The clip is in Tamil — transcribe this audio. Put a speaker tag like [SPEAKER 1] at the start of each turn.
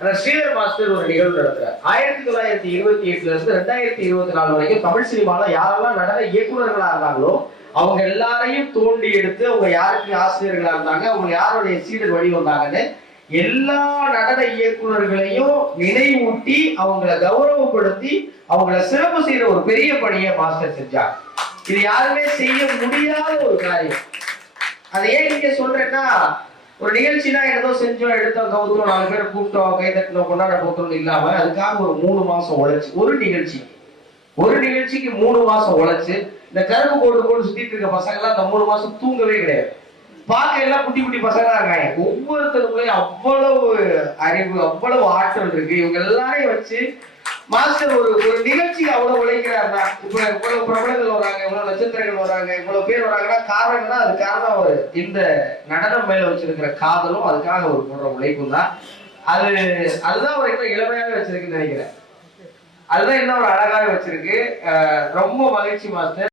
[SPEAKER 1] ஆனா ஸ்ரீதர் மாஸ்டர் ஒரு நிகழ்வு நடத்துறார். ஆயிரத்தி தொள்ளாயிரத்தி இருபத்தி எட்டுல இருந்து ரெண்டாயிரத்தி இருபத்தி நாலு வரைக்கும் தமிழ் சினிமால யாரெல்லாம் நடன இயக்குநர்களா இருந்தாங்களோ அவங்க எல்லாரையும் தோண்டி எடுத்து அவங்க யாருக்கு ஆசிரியர்களா இருந்தாங்க அவங்க யாருடைய சீடர் வழி வந்தாங்கன்னு எல்லா நடன இயக்குனர்களையும் நினைவூட்டி அவங்கள கௌரவப்படுத்தி அவங்கள சிறப்பு செய்யற ஒரு பெரிய பணியை மாஸ்டர் செஞ்சாங்க இது யாருமே செய்ய முடியாத ஒரு காரியம். அதை ஏன் நீங்க சொல்றேன்னா ஒரு நிகழ்ச்சினா ஏதோ செஞ்சோம் எடுத்தோம் கவுத்தோம் நாலு பேர் கூப்பிட்டோம் கை தட்டினோம் கொண்டாட போட்டோம் இல்லாம அதுக்காக ஒரு மூணு மாசம் உழைச்சு ஒரு நிகழ்ச்சி. ஒரு நிகழ்ச்சிக்கு மூணு மாசம் உழைச்சு இந்த கருப்பு கோடு போட்டு சுத்திட்டு இருக்க பசங்க எல்லாம் அந்த மூணு மாசம் தூங்கவே கிடையாது. பார்க்க எல்லாம் குட்டி குட்டி பசங்க இருக்காங்க. ஒவ்வொருத்தருக்குள்ளயும் அவ்வளவு அறிவு அவ்வளவு ஆற்றல் இருக்கு. இவங்க எல்லாரையும் வச்சு மாஸ்டர் ஒரு ஒரு நிகழ்ச்சி அவ்வளவு உழைக்கிறாருன்னா இப்ப இவ்வளவு பிரபலங்கள் வராங்க இவ்வளவு நட்சத்திரங்கள் வராங்க இவ்வளவு பேர் வராங்கன்னா காரணம் என்ன அது காரணம் அவர். இந்த நடனம் மேல வச்சிருக்கிற காதலும் அதுக்காக ஒரு போடுற உழைப்பும் தான். அது அதுதான் அவர் இன்னும் இளமையாக வச்சிருக்குன்னு நினைக்கிறேன். அதுதான் இன்னும் ஒரு அழகாவே வச்சிருக்கு. ரொம்ப மகிழ்ச்சி மாஸ்டர்.